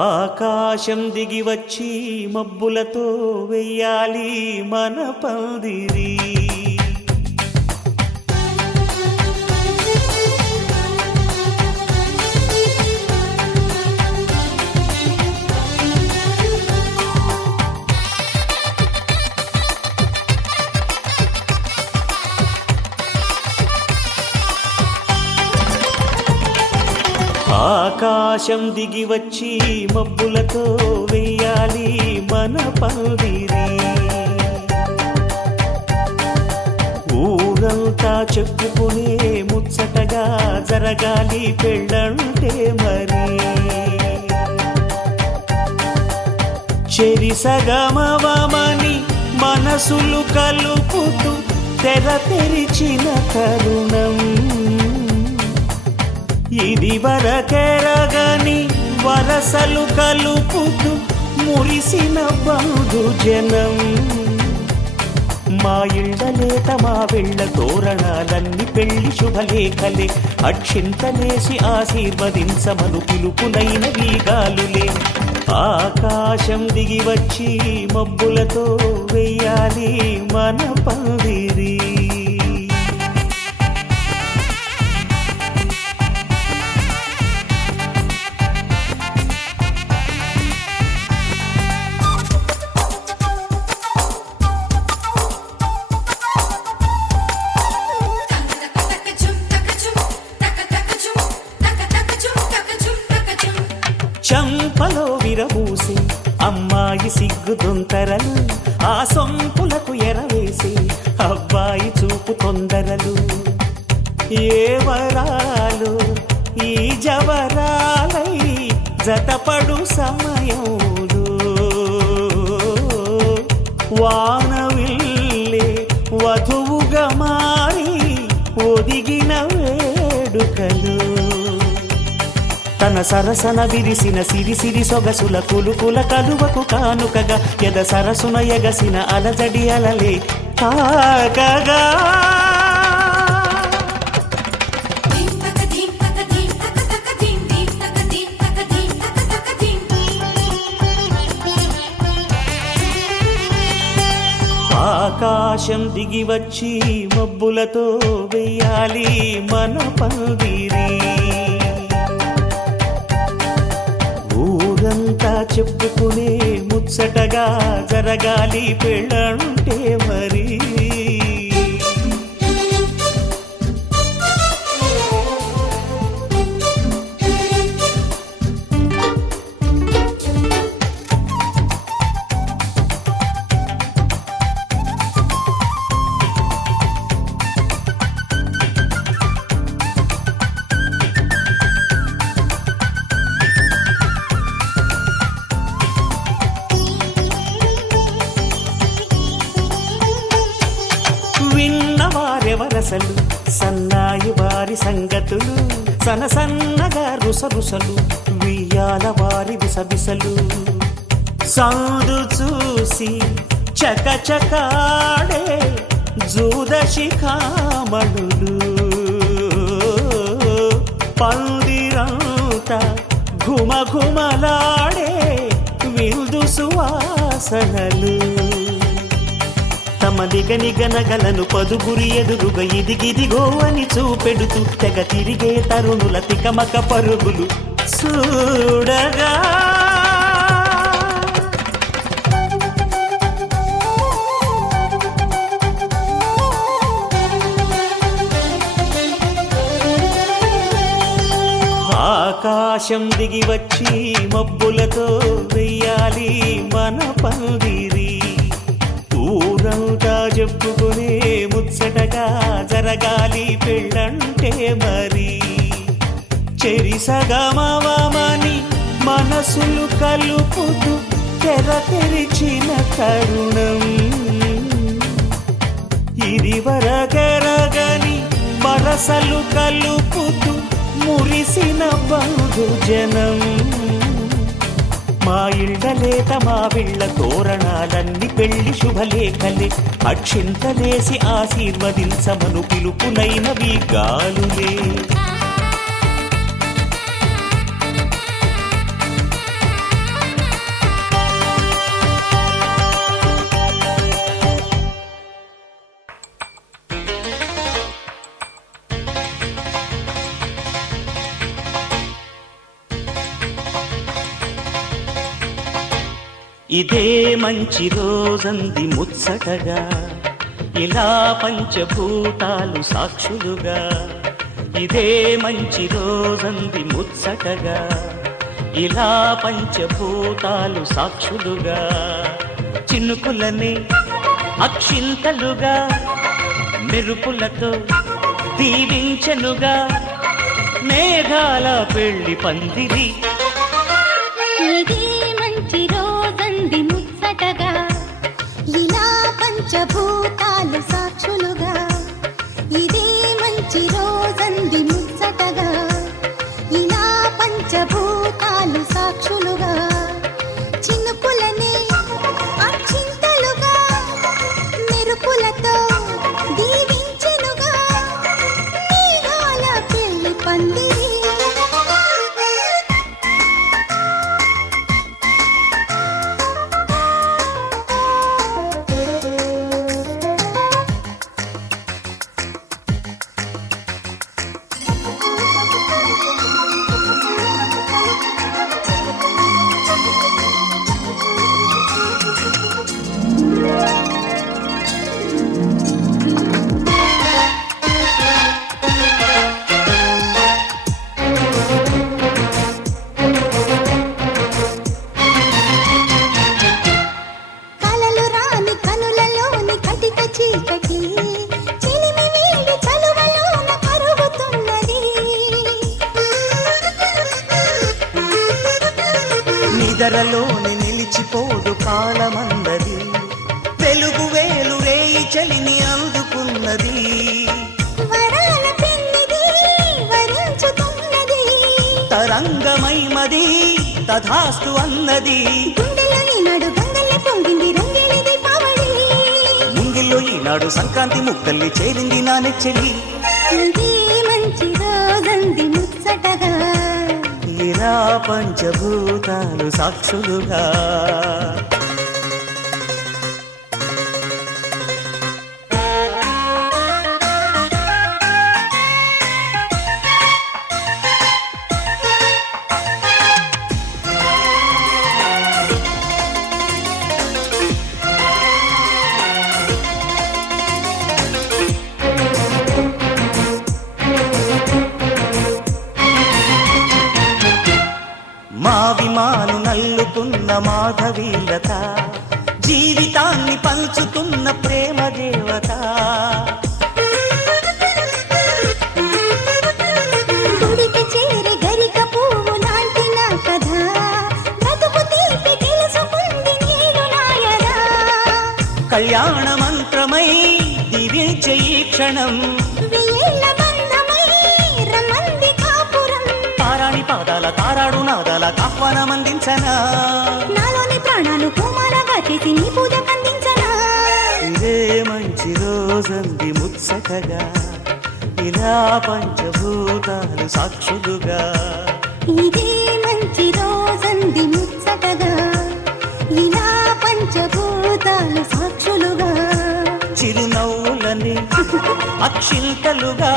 ఆకాశం దిగి వచ్చి మబ్బులతో వెయ్యాలి మన పందిరి. ఆకాశం దిగి వచ్చి మబ్బులతో వెయ్యాలి మన పందిరి. ఊరంతా చెప్పుకునే ముచ్చటగా జరగాలి పెళ్ళంటే మరి. చెరిసగమవమని మనసులు కలుపుతూ తెర తెరిచిన తరుణం ఇది వరకెరగని వరస వరసలు కలుపుతూ మురిసిన బంధుజనం. మా ఇళ్ళలేత మా వెళ్ళ తోరణాలన్నీ పెళ్లి శుభలేఖలే, అక్షింతలేసి ఆశీర్వదించమను పిలుపులైన వీగాలులే. ఆకాశం దిగి వచ్చి మబ్బులతో వెయ్యాలి మన పందిరి. చంపలో విరబూసి అమ్మాయి సిగ్గు దొంతరలు, ఆ సొంపులకు ఎరవేసి అబ్బాయి చూపు తొందరలు. ఏ వరాలు ఈ జవరాలై జతపడు సమయంలో, వానవిల్లే వధువుగా మారి ఒదిగిన వేడుకలు. తన సరసన విరిసిన సిరిసిరి సొగసుల కులుకుల కలువకు కానుకగా, ఎద సరసున ఎగసిన అలజడి అలలే తాకగా. ఆకాశం దిగి వచ్చి మబ్బులతో వెయ్యాలి మన పందిరి. ఊరంతా చెప్పుకునే ముచ్చటగా జరగాలి పెళ్ళంటే మరి. విన్నవారెవరసలు సన్నాయి వారి సంగతులు, సనసన్నగా రుసరుసలు వియ్యాల వారి విసబిసలు. సందు చూసి చకచకాడే జూదశిఖామణులు, పందిరంతా ఘుమఘుమలాడే విందు సువాసనలు. తమ నిగనిగనగలను పదుగురి ఎదురుగా ఇదిగిదిగో అని చూపెడుతూ తెగ తిరిగే తరుణుల తికమక పరుగులు చూడగా. ఆకాశం దిగి వచ్చి మబ్బులతో వెయ్యాలి మన పందిరి. ఊరంతా చెప్పుకునే ముచ్చటగా జరగాలి పెళ్ళంటే మరి. చెరిసగమవమని మనసులు కలుపుతూ తెర తెరిచిన తరుణం, ఇది వరకెరగని వరసలు కలుపుతూ మురిసిన బంధుజనం. మా ఇళ్ళలేత మా వీళ్ళ తోరణాలన్నీ పెళ్లి శుభలేఖలే, అక్షింతలేసి ఆశీర్వదించమను పిలుపులైన వీగాలులే. ఇదే మంచి రోజంది ముచ్చటగా, ఇలా పంచభూతాలు సాక్షులుగా. ఇదే మంచి రోజంది ముచ్చటగా, ఇలా పంచభూతాలు సాక్షులుగా. చినుకులనే అక్షింతలుగా మెరుపులతో దీవించనుగా, మేఘాల పెళ్లి పందిరి. ఇలా పంచభూతాలు సాక్షులుగా, ఇదే మంచి రోజంది ముచ్చటగా. ఇలా పంచభూతాలు భూతాలు సాక్షులుగా చినుకులనే అక్షింతలుగా మెరుపులతో దీవించెనుగా మేఘాల పెళ్లి పందిరి కలలు రాని కనులలోని కటిక చీకటి చిలిమి వేడి చలువలోన కరుగుతున్నది నిదరలోని నిలిచిపోదు కాలమందది వెలుగు వేలు రేయి చలిని అందుకున్నది వరాల పెన్నిది వరించుతున్నది తరంగమైమది తథాస్తు అన్నది గుండెలో ఈనాడు గంగల్లె పొంగింది రంగేలిది పావడి ముంగిల్లో ఈనాడు సంక్రాంతి ముక్కల్ని చేరింది నా నెచ్చెలి ఇది మంచి రోజంది ముచ్చటగా ఇలా పంచభూతాలు సాక్షులుగా మా విమాను నల్లుతున్న మాధవీలత జీవితాన్ని పంచుతున్న ప్రేమ దేవత గుడికి చేరి గరిక పువ్వు లాంటి నా కథ బ్రతుకు తీపి తెలుసుకుంది నేను నాయరా కళ్యాణ మంత్రమై దీవించే ఈ క్షణం వెయ్యేళ్ళ బంధమై రమ్మంది కాపురం తారాణి పాదాల తారాడు నాదాల ఆహ్వానం అందించనా నాలోని ప్రాణాలు పూమాలగా చేసి నీ పూజ కందించనా ఇదే మంచి రోజంది ముచ్చటగా ఇలా పంచభూతాలు సాక్షులుగా ఇదే మంచి రోజంది ముచ్చటగా ఇలా పంచభూతాలు సాక్షులుగా చిరునవ్వులని అక్షింతలుగా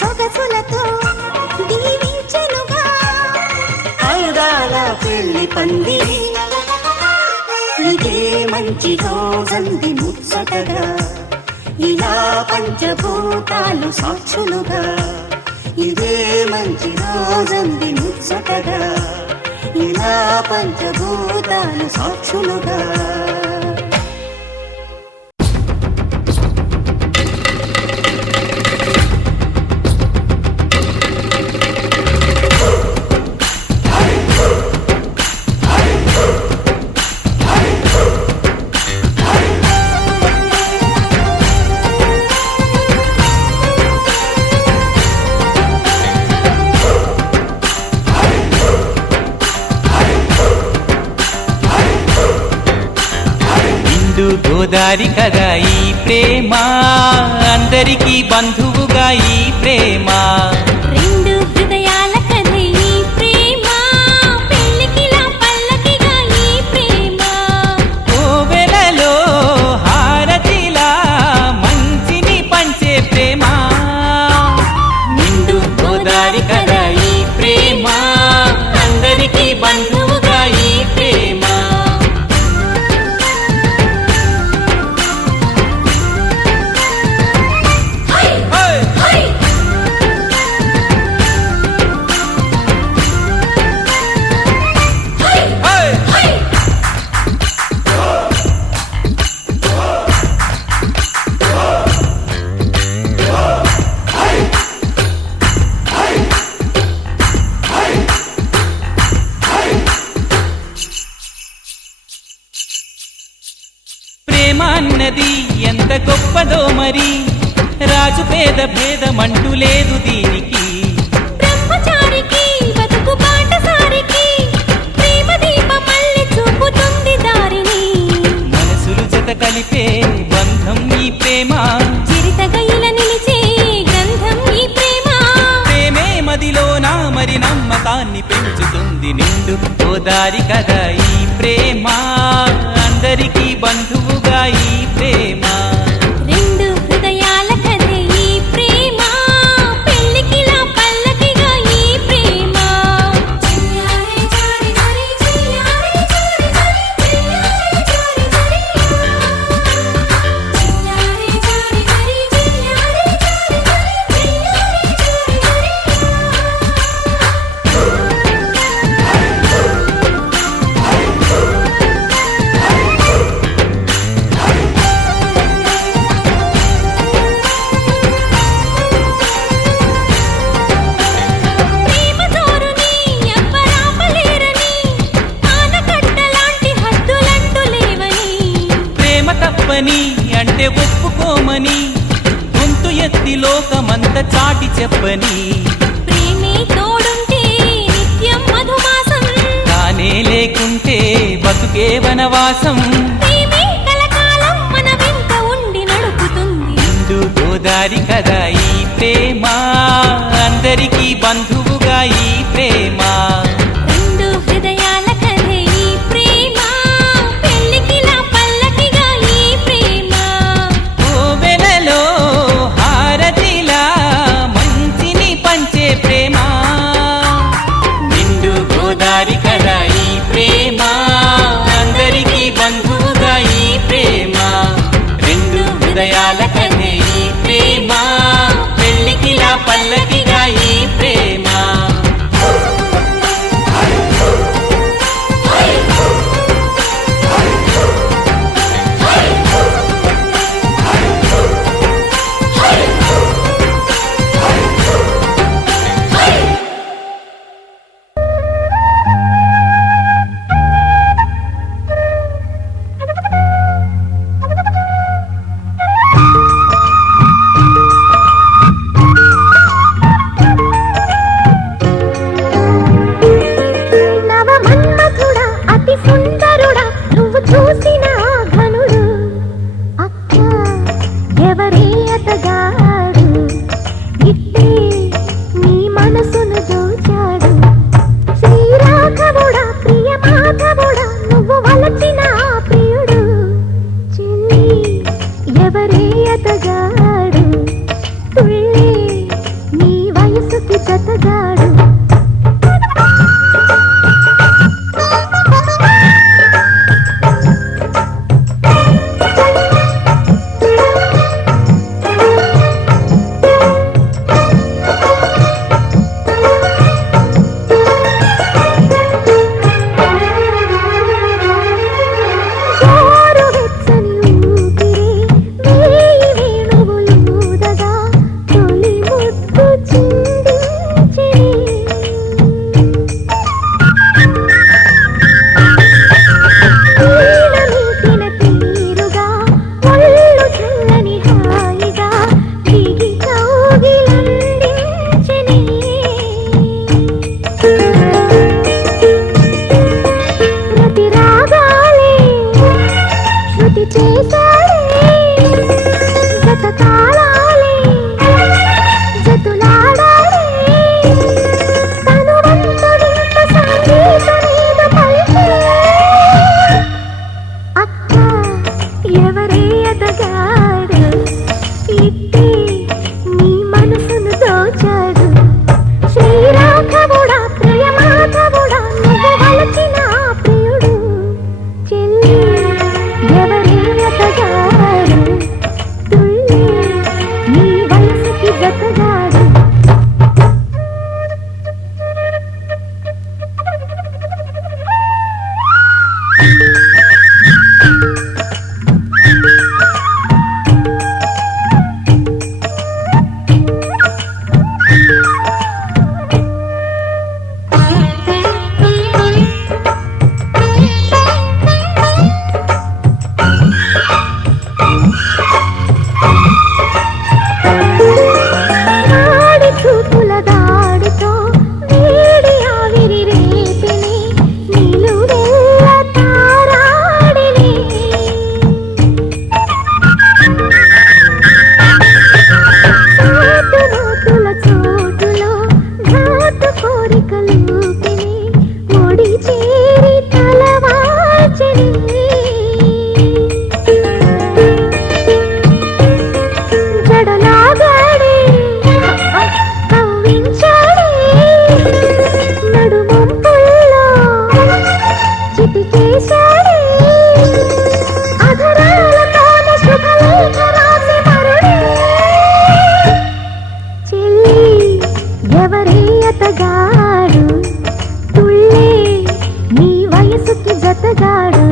సొగసులతో దీవించెనుగా అందాల పెళ్లి పందిరి ఇదే మంచి రోజంది ముచ్చటగా ఇలా పంచభూతాలు సాక్షులుగా ఇదే మంచి రోజంది ముచ్చటగా ఇలా పంచభూతాలు సాక్షులుగా గోదారి కదా ఈ ప్రేమ అందరికీ బంధువుగా ఈ ప్రేమ రెండు హృదయాల కథ ఈ ప్రేమ పెళ్ళికిలా పల్లకిగా ఈ ప్రేమ కోవెలలో హారతిలా మంచిని పంచే ప్రేమ నిండు గోదారి కదా ఈ ప్రేమ అందరికీ బంధువుగా ఈ ప్రేమ అన్నది ఎంత గొప్పదో మరి రాజు పేద భేదమంటూ లేదు దీనికి బ్రహ్మచారికి బతుకు బాటసారికి గోదారి కదా ఈ ప్రేమ అందరికీ బంధువుగా ఈ ప్రేమ రెండు హృదయాల కథే ఈ ప్రేమ పెళ్ళికిలా పల్లకిగా ఈ ప్రేమ చిన్నారి చారి చారి చిన్నారి చారి చారి చిన్నారి చారి చారి చిన్నారి చారి చారి చిన్నారి చారి ప్రేమ జోరుని ఎవ్వరాపలేరని ఆనకట్టలాంటి హద్దులంటూ లేవని ప్రేమ తప్పని అంటే ఒప్పుకోమని గొంతు ఎత్తి లోకమంత చాటి చెప్పని ప్రేమే తోడుంటే నిత్యం మధుమాసం తానే లేకుంటే బతుకే వనవాసం ప్రేమే కలకాలం మన వెంట ఉండి నడుపుతుంది నిండు గోదారి కదా ఈ ప్రేమ అందరికీ బంధువుగా ఈ ప్రేమ రెండు హృదయాల కథే ఈ ప్రేమ పెళ్ళికిలా పల్లకిగా ఈ ప్రేమ కోవెలలో హారతిలా మంచిని పంచే ప్రేమ నిండు గోదారి కదా ఈ ప్రేమ అందరికీ బంధువుగా ఈ ప్రేమ రెండు హృదయాల కథే ఈ ప్రేమ పెళ్ళికిలా పల్లకిగా ఈ ప్రేమ మోసగాడు